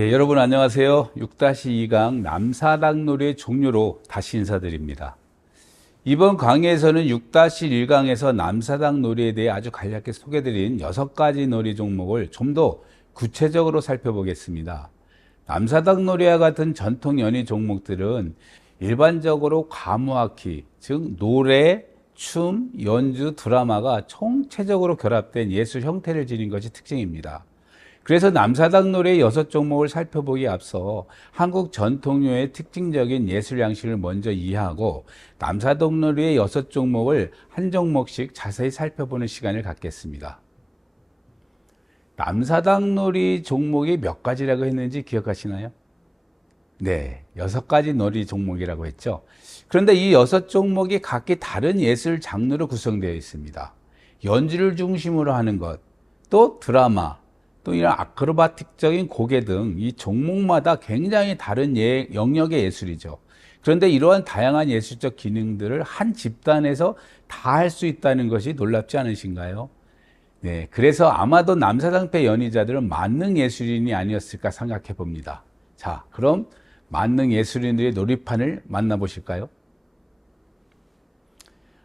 예, 여러분 안녕하세요. 6-2강 남사당놀이의 종류로 다시 인사드립니다. 이번 강의에서는 6-1강에서 남사당놀이에 대해 아주 간략하게 소개드린 6가지 놀이 종목을 좀 더 구체적으로 살펴보겠습니다. 남사당놀이와 같은 전통 연희 종목들은 일반적으로 과무악기, 즉 노래, 춤, 연주, 드라마가 총체적으로 결합된 예술 형태를 지닌 것이 특징입니다. 그래서 남사당놀이의 6종목을 살펴보기에 앞서 한국 전통요의 특징적인 예술 양식을 먼저 이해하고 남사당놀이의 6종목을 한 종목씩 자세히 살펴보는 시간을 갖겠습니다. 남사당놀이 종목이 몇 가지라고 했는지 기억하시나요? 네, 6가지 놀이 종목이라고 했죠. 그런데 이 6종목이 각기 다른 예술 장르로 구성되어 있습니다. 연주를 중심으로 하는 것, 또 드라마, 또 이런 아크로바틱적인 고개 등 이 종목마다 굉장히 다른 영역의 예술이죠. 그런데 이러한 다양한 예술적 기능들을 한 집단에서 다 할 수 있다는 것이 놀랍지 않으신가요? 네, 그래서 아마도 남사당패 연희자들은 만능 예술인이 아니었을까 생각해 봅니다. 자, 그럼 만능 예술인들의 놀이판을 만나보실까요?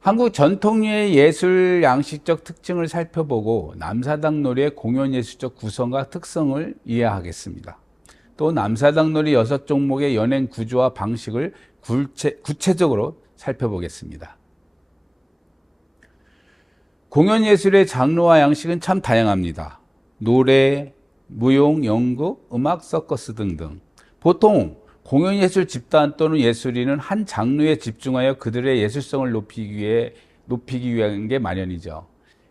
한국 전통의 예술 양식적 특징을 살펴보고 남사당놀이의 공연예술적 구성과 특성을 이해하겠습니다. 또 남사당놀이 6종목의 연행 구조와 방식을 구체적으로 살펴보겠습니다. 공연예술의 장르와 양식은 참 다양합니다. 노래, 무용, 연극, 음악, 서커스 등등. 보통 공연예술 집단 또는 예술인은 한 장르에 집중하여 그들의 예술성을 높이기 위한 게 마련이죠.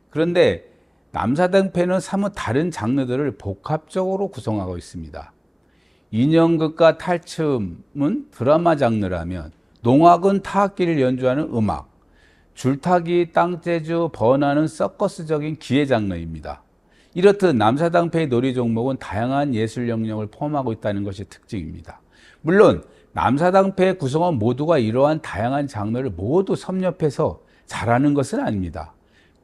그런데 남사당패는 사뭇 다른 장르들을 복합적으로 구성하고 있습니다. 인형극과 탈춤은 드라마 장르라면 농악은 타악기를 연주하는 음악, 줄타기, 땅재주, 번화는 서커스적인 기회 장르입니다. 이렇듯 남사당패의 놀이 종목은 다양한 예술 영역을 포함하고 있다는 것이 특징입니다. 물론 남사당패의 구성원 모두가 이러한 다양한 장르를 모두 섭렵해서 잘하는 것은 아닙니다.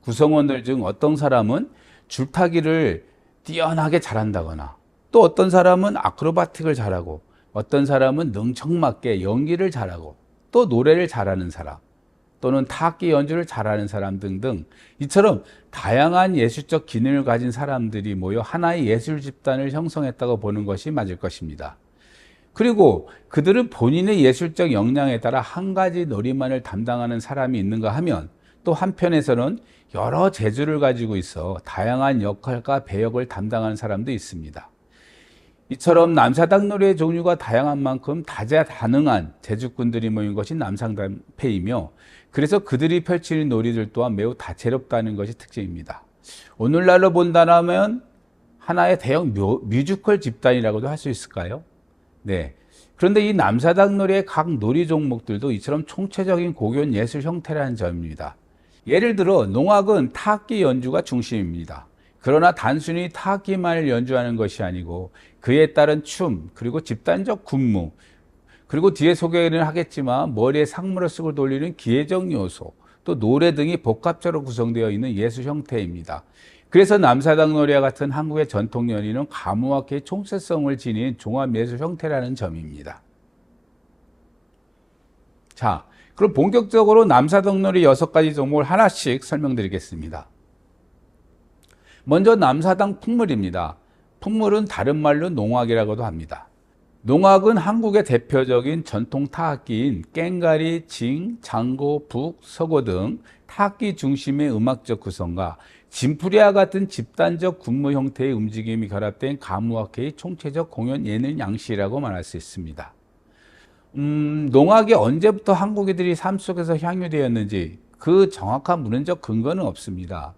구성원들 중 어떤 사람은 줄타기를 뛰어나게 잘한다거나 또 어떤 사람은 아크로바틱을 잘하고 어떤 사람은 능청맞게 연기를 잘하고 또 노래를 잘하는 사람 또는 타악기 연주를 잘하는 사람 등등 이처럼 다양한 예술적 기능을 가진 사람들이 모여 하나의 예술 집단을 형성했다고 보는 것이 맞을 것입니다. 그리고 그들은 본인의 예술적 역량에 따라 한 가지 놀이만을 담당하는 사람이 있는가 하면 또 한편에서는 여러 재주를 가지고 있어 다양한 역할과 배역을 담당하는 사람도 있습니다. 이처럼 남사당놀이의 종류가 다양한 만큼 다재다능한 재주꾼들이 모인 것이 남사당패이며 그래서 그들이 펼치는 놀이들 또한 매우 다채롭다는 것이 특징입니다. 오늘날로 본다면 하나의 대형 뮤지컬 집단이라고도 할 수 있을까요? 네. 그런데 이 남사당놀이의 각 놀이 종목들도 이처럼 총체적인 공연 예술 형태라는 점입니다. 예를 들어 농악은 타악기 연주가 중심입니다. 그러나 단순히 타악기만을 연주하는 것이 아니고 그에 따른 춤, 그리고 집단적 군무, 그리고 뒤에 소개는 하겠지만 머리에 상물을 쓰고 돌리는 기회적 요소, 또 노래 등이 복합적으로 구성되어 있는 예술 형태입니다. 그래서 남사당놀이와 같은 한국의 전통 연희는 과무악기의 총체성을 지닌 종합예술 형태라는 점입니다. 자, 그럼 본격적으로 남사당놀이 6가지 종목을 하나씩 설명드리겠습니다. 먼저 남사당 풍물입니다. 풍물은 다른 말로 농악이라고도 합니다. 농악은 한국의 대표적인 전통 타악기인 꽹가리, 징, 장고, 북, 서고 등 타악기 중심의 음악적 구성과 진풀이와 같은 집단적 군무 형태의 움직임이 결합된 과무악기의 총체적 공연 예능 양식이라고 말할 수 있습니다. 농악이 언제부터 한국인들이 삶 속에서 향유되었는지 그 정확한 문헌적 근거는 없습니다.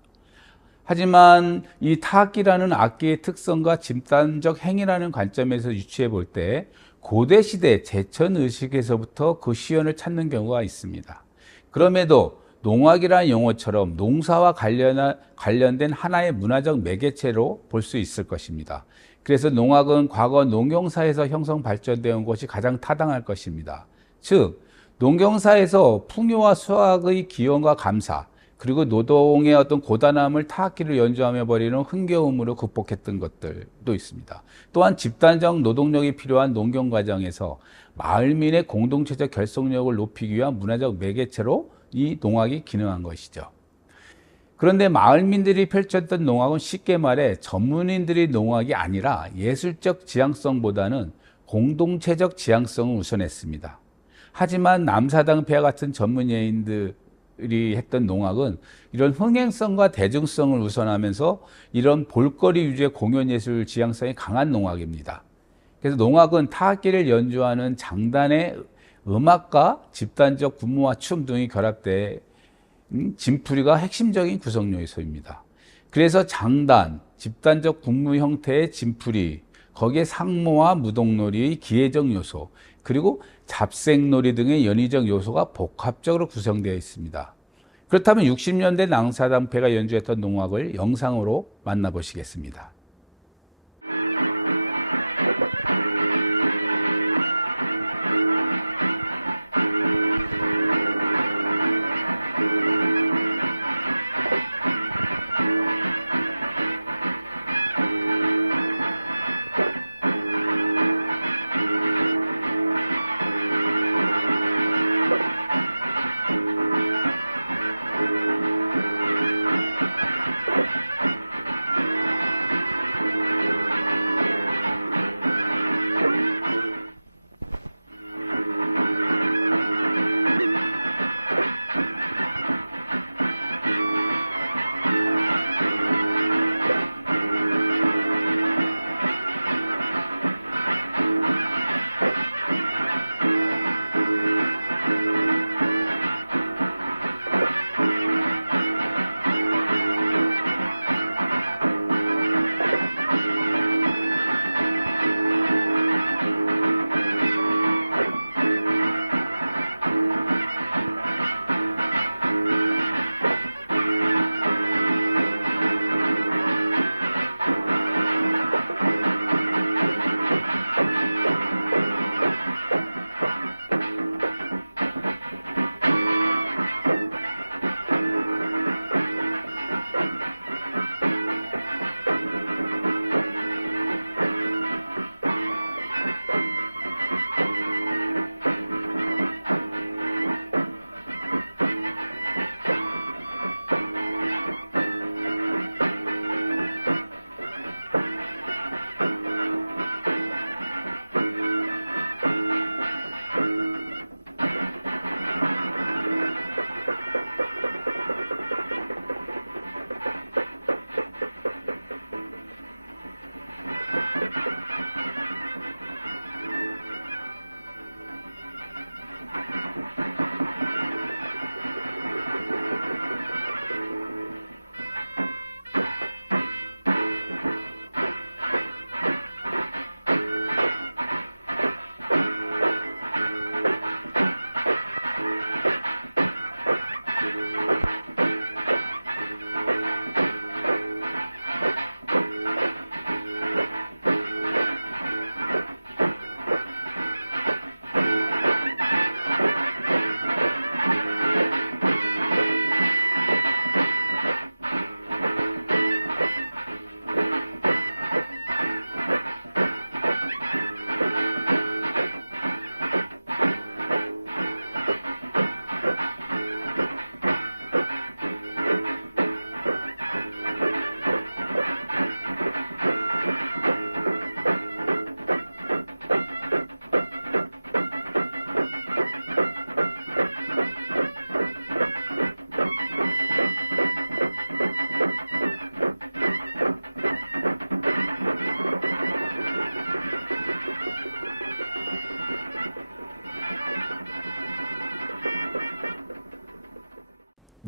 하지만 이 타악기라는 악기의 특성과 집단적 행위라는 관점에서 유추해 볼 때 고대 시대 제천의식에서부터 그 시연을 찾는 경우가 있습니다. 그럼에도 농악이라는 용어처럼 농사와 관련된 하나의 문화적 매개체로 볼 수 있을 것입니다. 그래서 농악은 과거 농경사에서 형성 발전되어 온 것이 가장 타당할 것입니다. 즉 농경사에서 풍요와 수확의 기원과 감사, 그리고 노동의 어떤 고단함을 타악기를 연주하며 벌이는 흥겨움으로 극복했던 것들도 있습니다. 또한 집단적 노동력이 필요한 농경 과정에서 마을민의 공동체적 결속력을 높이기 위한 문화적 매개체로 이 농악이 기능한 것이죠. 그런데 마을민들이 펼쳤던 농악은 쉽게 말해 전문인들의 농악이 아니라 예술적 지향성보다는 공동체적 지향성을 우선했습니다. 하지만 남사당폐와 같은 전문예인들이 했던 농악은 이런 흥행성과 대중성을 우선하면서 이런 볼거리 위주의 공연예술 지향성이 강한 농악입니다. 그래서 농악은 타악기를 연주하는 장단의 음악과 집단적 군무와 춤 등이 결합돼 진풀이가 핵심적인 구성 요소입니다. 그래서 장단, 집단적 군무 형태의 진풀이, 거기에 상모와 무동놀이의 기회적 요소, 그리고 잡생놀이 등의 연위적 요소가 복합적으로 구성되어 있습니다. 그렇다면 60년대 남사당폐가 연주했던 농악을 영상으로 만나보시겠습니다.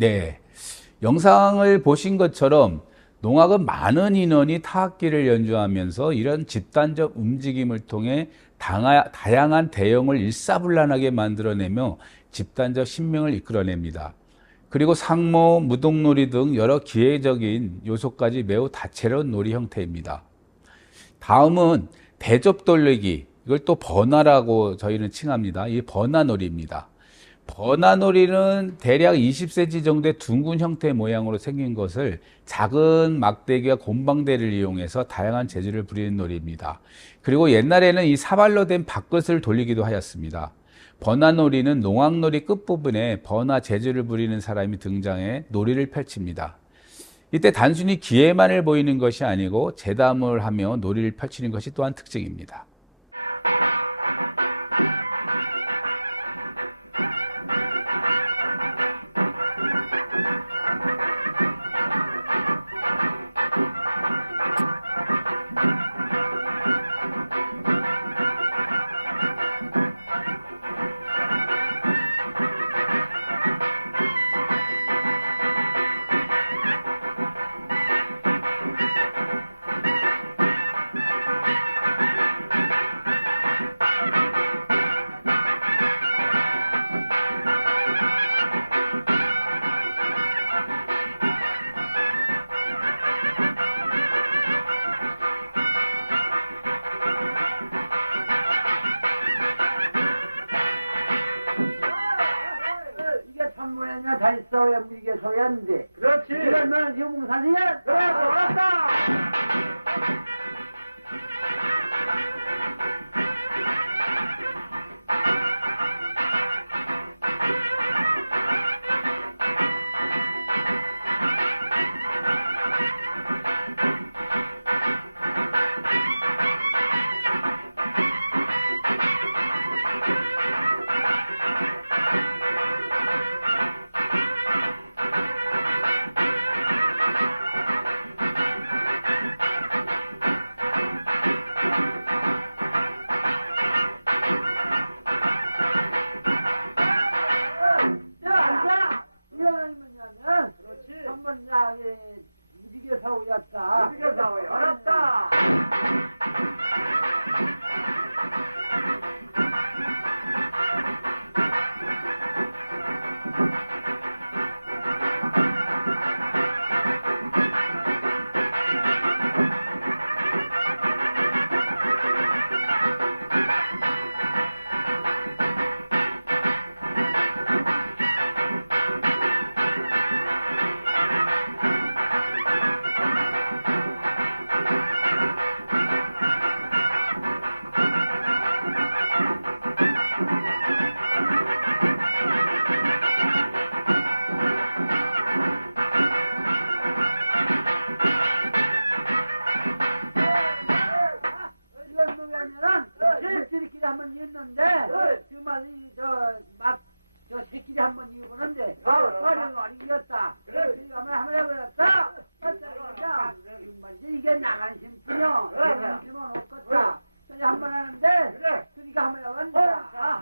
네, 영상을 보신 것처럼 농악은 많은 인원이 타악기를 연주하면서 이런 집단적 움직임을 통해 다양한 대형을 일사불란하게 만들어내며 집단적 신명을 이끌어냅니다. 그리고 상모, 무동놀이 등 여러 기회적인 요소까지 매우 다채로운 놀이 형태입니다. 다음은 대접 돌리기, 이걸 또 번화라고 저희는 칭합니다. 이 번화놀이입니다. 버나놀이는 대략 20cm 정도의 둥근 형태의 모양으로 생긴 것을 작은 막대기와 곰방대를 이용해서 다양한 재질을 부리는 놀이입니다. 그리고 옛날에는 이 사발로 된 밥그릇을 돌리기도 하였습니다. 버나놀이는 농악놀이 끝부분에 버나 재질을 부리는 사람이 등장해 놀이를 펼칩니다. 이때 단순히 기회만을 보이는 것이 아니고 재담을 하며 놀이를 펼치는 것이 또한 특징입니다. 다시 싸워야 무리게 서야 하는데. 그렇지. 이건 너는 유봉산이야? 그래, 알았다. 한번 야, 무지개 사오였다. 무지개 사오야. 알았다. 물질끼리 한번 있는데 정말 저 새끼리 한번 이어보는데 어려운 이겼다. 그래 한번 해보였다. 정말 이게 나간 심뿐이요. 나간 심은 없겠다. 한번 하는데 그러니까 한번 해본다.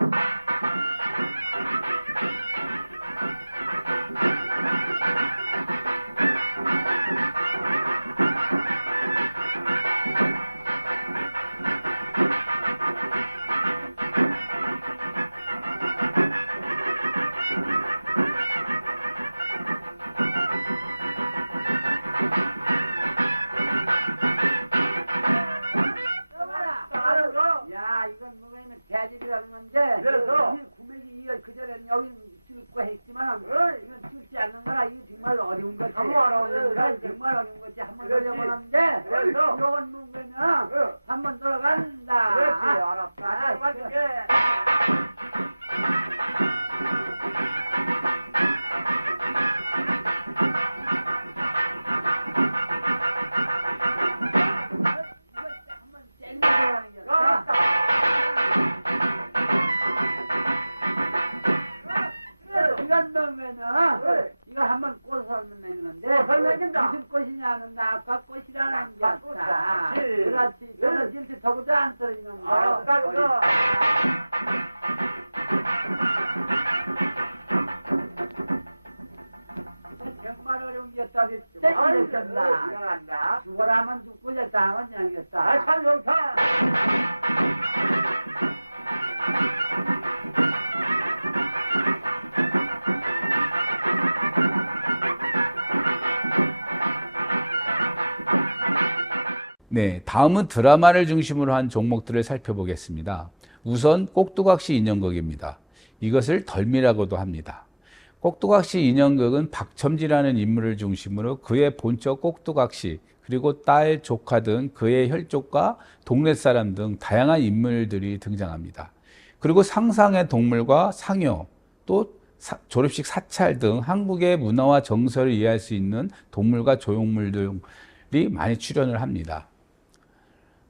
이건 뭐냐면 대질이라는 건데 이 구매기 이걸 그전에는 여기 뚫고 했지만 이건 뚫지 않는 거라 이게 정말 어려운 거지. 정말 어려운 거지. 정말 어려운 거지. 한번 돌려보는데 이건 뭐냐면 한번 돌아간다. 그렇지. 알았다. 이거 한번 꽃을 설명했는데 무슨 꽃이냐는 나과 꽃이라는 게 없다. 그렇지. 떨어질 때 더구도 안 떨어지는 거. 정말 어려운 게었다. 땡겼다. 죽어라 하면 죽고 졌다 하면 양겼다. 참 좋다. 네, 다음은 드라마를 중심으로 한 종목들을 살펴보겠습니다. 우선 꼭두각시 인형극입니다. 이것을 덜미라고도 합니다. 꼭두각시 인형극은 박첨지라는 인물을 중심으로 그의 본적 꼭두각시 그리고 딸, 조카 등 그의 혈족과 동네 사람 등 다양한 인물들이 등장합니다. 그리고 상상의 동물과 상여, 또 졸업식 사찰 등 한국의 문화와 정서를 이해할 수 있는 동물과 조형물들이 많이 출연을 합니다.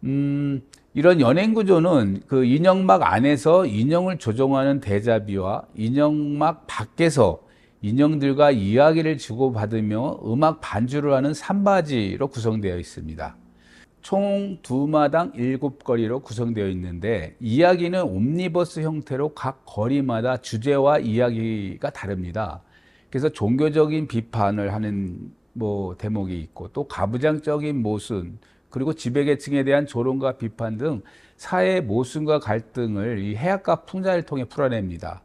이런 연행 구조는 그 인형막 안에서 인형을 조종하는 대자비와 인형막 밖에서 인형들과 이야기를 주고받으며 음악 반주를 하는 삼바지로 구성되어 있습니다. 총 2마당 7거리로 구성되어 있는데 이야기는 옴니버스 형태로 각 거리마다 주제와 이야기가 다릅니다. 그래서 종교적인 비판을 하는 대목이 있고 또 가부장적인 모순 그리고 지배계층에 대한 조롱과 비판 등 사회의 모순과 갈등을 이 해학과 풍자를 통해 풀어냅니다.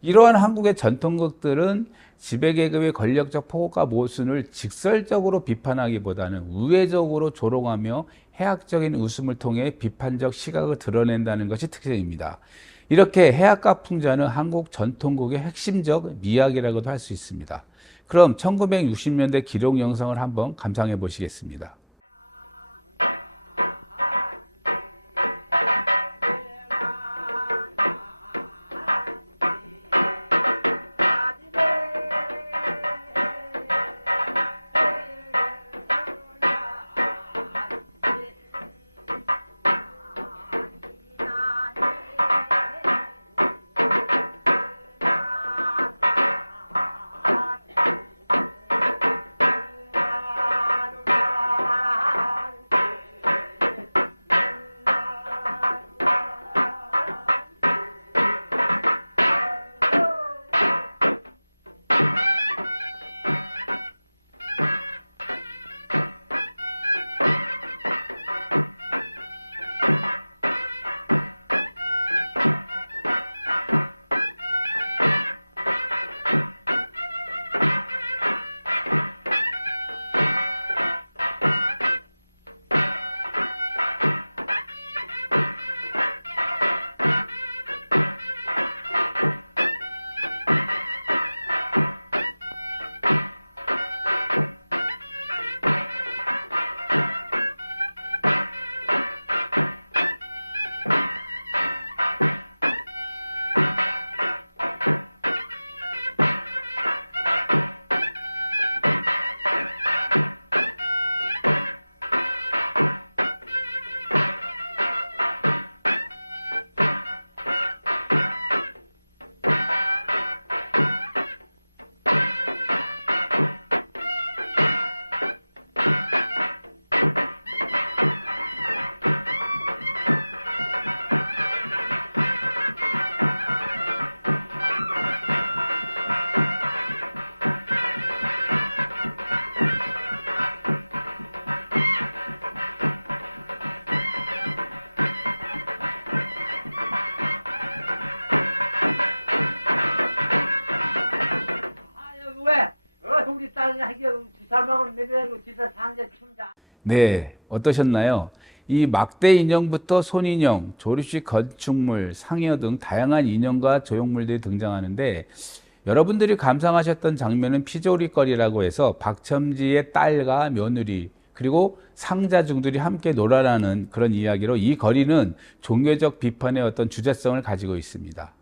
이러한 한국의 전통극들은 지배계급의 권력적 폭언과 모순을 직설적으로 비판하기보다는 우회적으로 조롱하며 해학적인 웃음을 통해 비판적 시각을 드러낸다는 것이 특징입니다. 이렇게 해학과 풍자는 한국 전통극의 핵심적 미학이라고도 할 수 있습니다. 그럼 1960년대 기록 영상을 한번 감상해 보시겠습니다. 네, 어떠셨나요? 이 막대 인형부터 손인형, 조립식 건축물, 상여 등 다양한 인형과 조형물들이 등장하는데 여러분들이 감상하셨던 장면은 피조리거리라고 해서 박첨지의 딸과 며느리 그리고 상자중들이 함께 놀아나는 그런 이야기로 이 거리는 종교적 비판의 어떤 주제성을 가지고 있습니다.